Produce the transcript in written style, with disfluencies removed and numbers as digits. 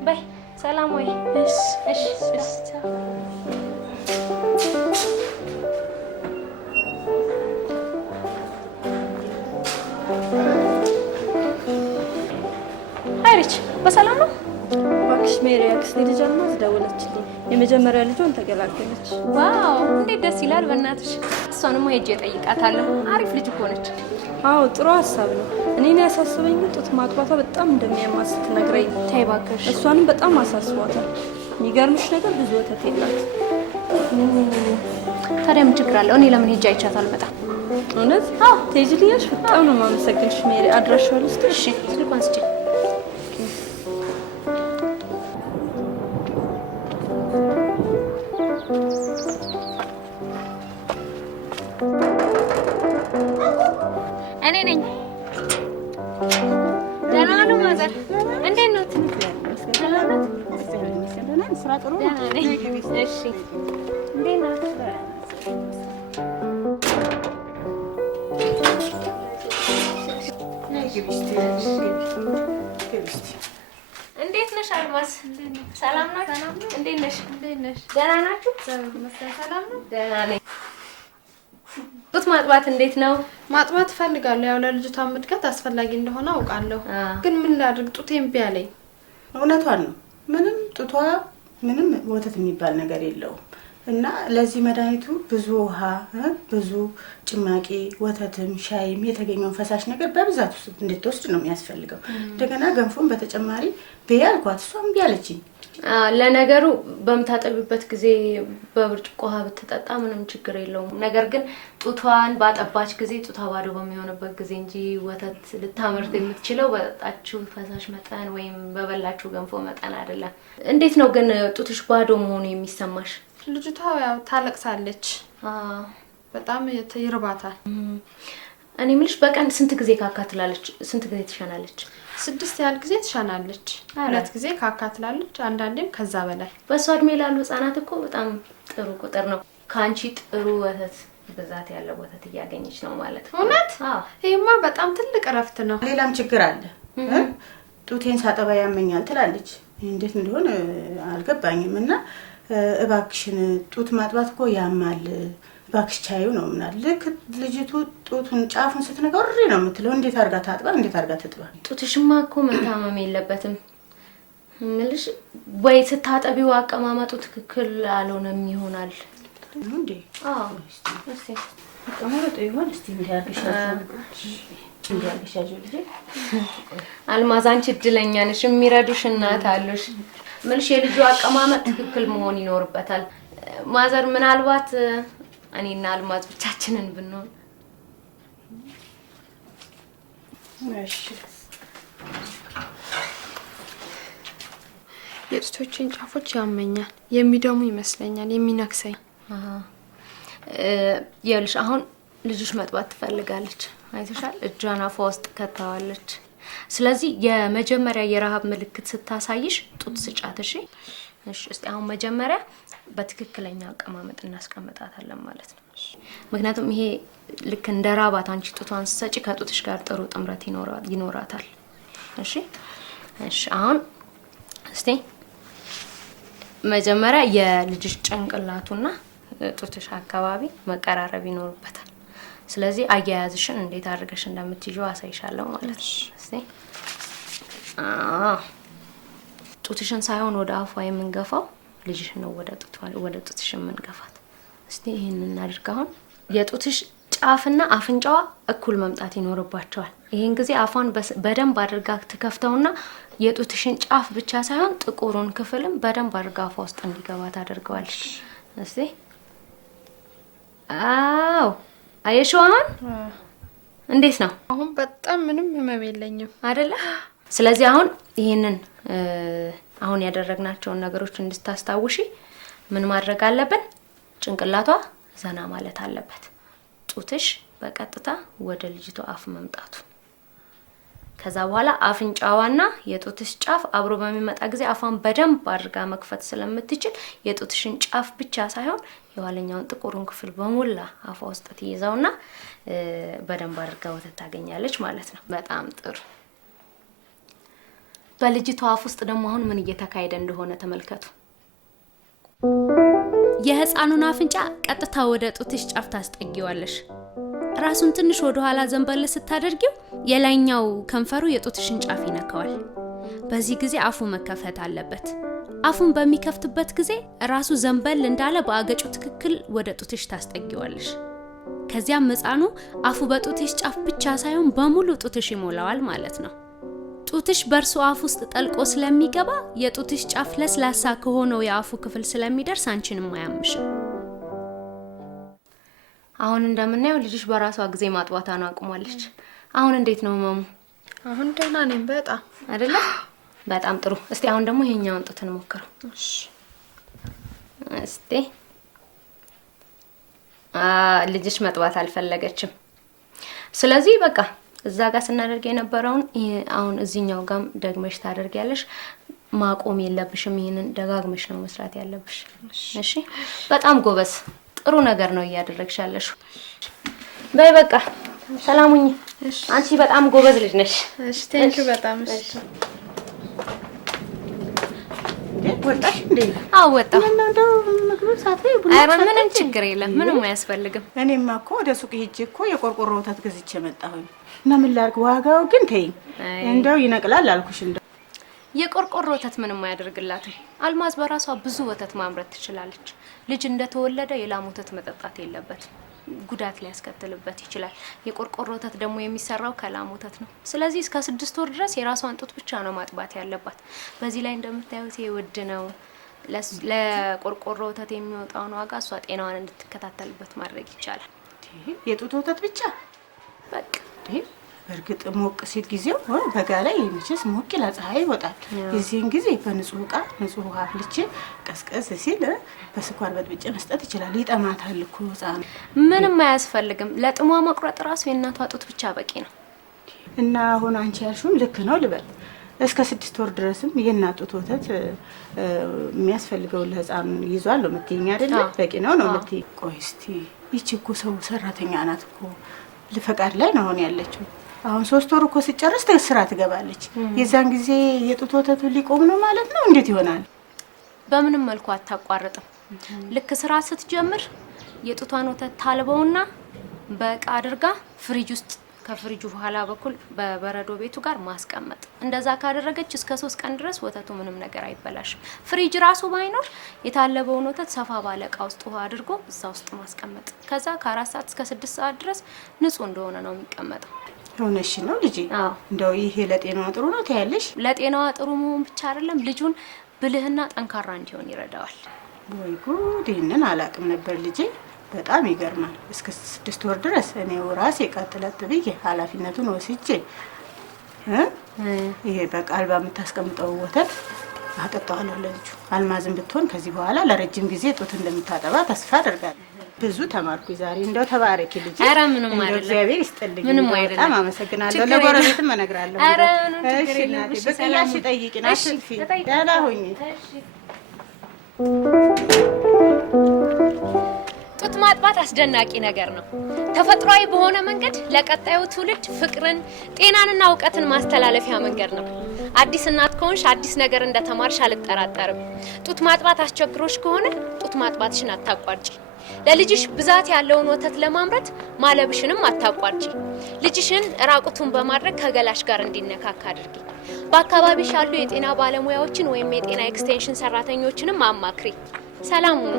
በይ ሰላም ወይ? እሺ አይሪች በሰላም ነው? እባክሽ ሜሪ አክስቴ ልጅ አልማዝ ደወለችልኝ። የመጀመሪያ ልጇን ተገላገለች። ዋው እንዴት ደስ ይላል በእናትሽ። እሷንም ሄጄ እጠይቃታለሁ። አሪፍ ልጅ እኮ ነች። አዎ ጥሩ ሀሳብ ነው። እኔን ያሳስበኝ ጡት ማጥባቷ በጣም እንደሚያማት ስትነግረኝ፣ ተይ እባክሽ። እሷንም በጣም አሳስቧታል። የሚገርምሽ ነገር ብዙ ወተት የላት። ታዲያ ምን ችግር አለው? እኔ ለምን ሄጄ አይቻት አልመጣም? እውነት? አዎ ትሄጂልኛለሽ? በጣም ነው የማመሰግንሽ ሜሪ። አድራሻዋ ልስጥሽ? እሺ ስልኳን ስጪኝ። እኔ ነኝ። ደህና ነው ማዘር? እንዴት ነው? ስራ ጥሩ ነው? እሺ እንዴት ነው? እንዴት ነሽ አልማዝ? ሰላም ናችሁ? እንዴት ነሽ? ደህና ናችሁ? ሰላም ነው? ደህና ነኝ። ጡት ማጥባት እንዴት ነው? ማጥባት እፈልጋለሁ። ያው ለልጅቷ እድገት አስፈላጊ እንደሆነ አውቃለሁ። ግን ምን ላድርግ? ጡቴ እምቢ አለኝ። እውነቷን ነው። ምንም ጡቷ ምንም ወተት የሚባል ነገር የለውም እና ለዚህ መድኃኒቱ ብዙ ውሃ፣ ብዙ ጭማቂ፣ ወተትም ሻይም የተገኘውን ፈሳሽ ነገር በብዛት ውስጥ እንድትወስድ ነው የሚያስፈልገው። እንደገና ገንፎን በተጨማሪ ብዬ አልኳት። እሷ እምቢ አለችኝ። ለነገሩ በምታጠቢበት ጊዜ በብርጭቆ ውሃ ብትጠጣ ምንም ችግር የለውም። ነገር ግን ጡቷን ባጠባች ጊዜ ጡቷ ባዶ በሚሆንበት ጊዜ እንጂ ወተት ልታመርት የምትችለው በጠጣችው ፈሳሽ መጠን ወይም በበላችው ገንፎ መጠን አይደለም። እንዴት ነው ግን ጡትሽ ባዶ መሆኑ የሚሰማሽ? ልጅቷ ያው ታለቅሳለች። በጣም ይርባታል። እኔ የምልሽ በቀን ስንት ጊዜ ካካ ትላለች? ስንት ጊዜ ትሸናለች? 6 ያህል ጊዜ ትሸናለች። 2 ጊዜ ካካ ትላለች። አንዳንዴም ከዛ በላይ። በሷ እድሜ ላሉ ህጻናት እኮ በጣም ጥሩ ቁጥር ነው። ካንቺ ጥሩ ወተት ብዛት ያለው ወተት እያገኘች ነው ማለት ነው። እውነት? ይሄማ በጣም ትልቅ እረፍት ነው። ሌላም ችግር አለ። ጡቴን ሳጠባ ያመኛል ትላለች። እንዴት እንደሆነ አልገባኝም። እና እባክሽን ጡት ማጥባት እኮ ያማል፣ እባክሽ ቻዩ ነው ምናል። ልክ ልጅቱ ጡቱን ጫፉን ስትነካው እሪ ነው የምትለው። እንዴት አርጋ ታጥባ? እንዴት አርጋ ትጥባ? ጡትሽማ እኮ መታመም የለበትም ምልሽ። ወይ ስታጠቢው አቀማመጡ ትክክል አልሆነም ይሆናል እንዴ? እሺ አቀማመጡ ይሆን? እስቲ እንዲያርግሻችሁ ልጅ አልማዝ፣ አንቺ እድለኛ ነሽ። የሚረዱሽ እናት አሉሽ። ምልሽ የልጁ አቀማመጥ ትክክል መሆን ይኖርበታል። ማዘር ምናልባት እኔና አልማዝ ብቻችንን ብንሆን። እሺ የጡቶቼን ጫፎች ያመኛል፣ የሚደሙ ይመስለኛል፣ የሚነክሰኝ። ይኸውልሽ አሁን ልጅሽ መጥባት ትፈልጋለች። አይተሻል? እጇን አፏ ውስጥ ከተዋለች። ስለዚህ የመጀመሪያ የረሃብ ምልክት ስታሳይሽ ጡት ስጫት። እሺ እስቲ አሁን መጀመሪያ በትክክለኛ አቀማመጥ እናስቀምጣታለን ማለት ነው። ምክንያቱም ይሄ ልክ እንደ ራባት አንቺ ጡቷን ስትሰጪ ከጡትሽ ጋር ጥሩ ጥምረት ይኖራታል። እሺ አሁን እስቲ መጀመሪያ የልጅሽ ጭንቅላቱና ጡትሽ አካባቢ መቀራረብ ይኖርበታል። ስለዚህ አያያዝሽን እንዴት አድርገሽ እንደምትይዥው አሳይሻለሁ ማለት ነው። እስቲ ጡትሽን ሳይሆን ወደ አፏ የምንገፋው ልጅሽ ነው ወደ ጡትሽ የምንገፋት። እስቲ ይሄንን እናድርግ። አሁን የጡትሽ ጫፍና አፍንጫዋ እኩል መምጣት ይኖርባቸዋል። ይሄን ጊዜ አፏን በደንብ አድርጋ ትከፍተውና የጡትሽን ጫፍ ብቻ ሳይሆን ጥቁሩን ክፍልም በደንብ አድርጋ አፏ ውስጥ እንዲገባ ታደርገዋለሽ። እስቲ አየሽው? አሁን እንዴት ነው? አሁን በጣም ምንም ህመም የለኝም አይደለ? ስለዚህ አሁን ይሄንን አሁን ያደረግናቸውን ነገሮች እንድታስታውሺ ምን ማድረግ አለብን? ጭንቅላቷ ዘና ማለት አለበት። ጡትሽ በቀጥታ ወደ ልጅቷ አፍ መምጣቱ። ከዛ በኋላ አፍንጫዋና የጡትሽ ጫፍ አብሮ በሚመጣ ጊዜ አፏን በደንብ አድርጋ መክፈት ስለምትችል የጡትሽን ጫፍ ብቻ ሳይሆን የኋለኛውን ጥቁሩን ክፍል በሙላ አፏ ውስጥ ትይዛውና በደንብ አድርጋ ወተት ታገኛለች ማለት ነው። በጣም ጥሩ። በልጅቷ አፍ ውስጥ ደግሞ አሁን ምን እየተካሄደ እንደሆነ ተመልከቱ። የህፃኑን አፍንጫ ቀጥታ ወደ ጡትሽ ጫፍ ታስጠጊዋለሽ። ራሱን ትንሽ ወደ ኋላ ዘንበል ስታደርጊው የላይኛው ከንፈሩ የጡትሽን ጫፍ ይነካዋል። በዚህ ጊዜ አፉ መከፈት አለበት። አፉን በሚከፍትበት ጊዜ ራሱ ዘንበል እንዳለ በአገጩ ትክክል ወደ ጡትሽ ታስጠጊዋለሽ። ከዚያም ህፃኑ አፉ በጡትሽ ጫፍ ብቻ ሳይሆን በሙሉ ጡትሽ ይሞላዋል ማለት ነው። ጡትሽ በርሱ አፍ ውስጥ ጠልቆ ስለሚገባ የጡትሽ ጫፍ ለስላሳ ከሆነው የአፉ ክፍል ስለሚደርስ አንቺንም አያምሽም። አሁን እንደምናየው ልጅሽ በራሷ ጊዜ ማጥባቷን አቁማለች። አሁን እንዴት ነው ማሙ? አሁን ደህና ነኝ በጣም አይደለ? በጣም ጥሩ። እስቲ አሁን ደግሞ ይሄኛውን ጡት እንሞክረው። እሺ እስቲ ልጅሽ መጥባት አልፈለገችም። ስለዚህ በቃ እዛ ጋር ስናደርግ የነበረውን አሁን እዚህኛው ጋም ደግመሽ ታደርጊያለሽ። ማቆም የለብሽም። ይሄንን ደጋግመሽ ነው መስራት ያለብሽ። እሺ በጣም ጎበዝ፣ ጥሩ ነገር ነው እያደረግሻለሽ። በይ በቃ ሰላሙኝ። አንቺ በጣም ጎበዝ ልጅ ነሽ። እሺ ቴንኪው በጣም እሺ። ወጣሽ እንዴ? አዎ ወጣሁ። እንደው ምግብ ሳትበይ ቡና አረ ምንም ችግር የለም፣ ምንም አያስፈልግም። እኔማ እኮ ወደ ሱቅ ሄጄ እኮ የቆርቆሮ ወተት ገዝቼ መጣሁኝ። እና ምን ላድርግ? ዋጋው ግን ተይኝ፣ እንደው ይነቅላል አልኩሽ። እንደው የቆርቆሮ ወተት ምንም አያደርግላትም። አልማዝ በራሷ ብዙ ወተት ማምረት ትችላለች። ልጅ እንደተወለደ የላም ወተት መጠጣት የለበትም፣ ጉዳት ሊያስከትልበት ይችላል። የቆርቆሮ ወተት ደግሞ የሚሰራው ከላም ወተት ነው። ስለዚህ እስከ 6 ወር ድረስ የራሷን ጡት ብቻ ነው ማጥባት ያለባት። በዚህ ላይ እንደምታዩት ውድ ነው። ለቆርቆሮ ወተት የሚወጣውን ዋጋ እሷ ጤናዋን እንድትከታተልበት ማድረግ ይቻላል። የጡት ወተት ብቻ በቃ በእርግጥ ሞቅ ሲል ጊዜው በጋ ላይ የሚችስ ሞቅ ይላል፣ ፀሐይ ይወጣል። የዚህን ጊዜ በንጹህ ዕቃ ንጹህ ውሃ አፍልቼ ቀስቀስ ሲል በስኳር በጥብጬ መስጠት ይችላል። ይጠማታል እኮ ህፃኑ። ምንም አያስፈልግም። ለጥሟ መቁረጥ ራሱ የእናቷ ጡት ብቻ በቂ ነው። እና አሁን አንቺ ያልሽውን ልክ ነው ልበል። እስከ 6 ወር ድረስም የእናት ጡት ወተት የሚያስፈልገው ለህፃኑ ይዟል ነው የምትይኝ አይደለ? በቂ ነው ነው የምትይኝ። ቆይ እስቲ ይቺ እኮ ሰው ሰራተኛ ናት እኮ፣ ለፈቃድ ላይ ነው አሁን ያለችው። አሁን 3 ወር እኮ ሲጨርስ ስራ ትገባለች። የዛን ጊዜ የጡት ወተቱ ሊቆም ነው ማለት ነው? እንዴት ይሆናል? በምንም መልኩ አታቋርጥም። ልክ ስራ ስትጀምር የጡቷን ወተት ታልበውና በእቃ አድርጋ ፍሪጅ ውስጥ ከፍሪጁ በኋላ በኩል በበረዶ ቤቱ ጋር ማስቀመጥ። እንደዛ ካደረገች እስከ 3 ቀን ድረስ ወተቱ ምንም ነገር አይበላሽም። ፍሪጅ ራሱ ባይኖር የታለበውን ወተት ሰፋ ባለ እቃ ውስጥ ውሃ አድርጎ እዛ ውስጥ ማስቀመጥ። ከዛ ከ4 ሰዓት እስከ 6 ሰዓት ድረስ ንጹህ እንደሆነ ነው የሚቀመጠው። ሆነሽ ነው ልጅ? እንደው ይሄ ለጤናዋ ጥሩ ነው ታያለሽ? ለጤናዋ ጥሩ መሆን ብቻ አይደለም፣ ልጁን ብልህና ጠንካራ እንዲሆን ይረዳዋል። ወይ ጉድ! ይሄንን አላቅም ነበር ልጄ። በጣም ይገርማል። እስከ 6 ወር ድረስ እኔው ራሴ ቀጥለት ብዬ ኃላፊነቱን ወስጄ ይሄ በቃል በምታስቀምጠው ወተት አጠጣዋለሁ ለልጁ። አልማዝም ብትሆን ከዚህ በኋላ ለረጅም ጊዜ ጡት እንደምታጠባ ተስፋ አደርጋለሁ። ብዙ ተማርኩ ዛሬ። እንደው ተባረኪ ልጅ። አረ ምንም አይደለም፣ እግዚአብሔር ይስጥልኝ። ምንም አይደለም። በጣም አመሰግናለሁ። ለጎረቤትም እነግራለሁ። አረ ምንም ችግር የለም። እሺ በቅያሽ ጠይቂና አትልፊ። ደህና ሁኚ። ጡት ማጥባት አስደናቂ ነገር ነው። ተፈጥሯዊ በሆነ መንገድ ለቀጣዩ ትውልድ ፍቅርን፣ ጤናንና እውቀትን ማስተላለፊያ መንገድ ነው። አዲስ እናት ከሆንሽ አዲስ ነገር እንደተማርሽ አልጠራጠርም። ጡት ማጥባት አስቸግሮሽ ከሆነ ጡት ማጥባትሽን አታቋርጪ። ለልጅሽ ብዛት ያለውን ወተት ለማምረት ማለብሽንም አታቋርጪ። ልጅሽን ራቁቱን በማድረግ ከገላሽ ጋር እንዲነካካ አድርጊ። በአካባቢሽ ያሉ የጤና ባለሙያዎችን ወይም የጤና ኤክስቴንሽን ሰራተኞችንም አማክሪ። ሰላም ሁኑ።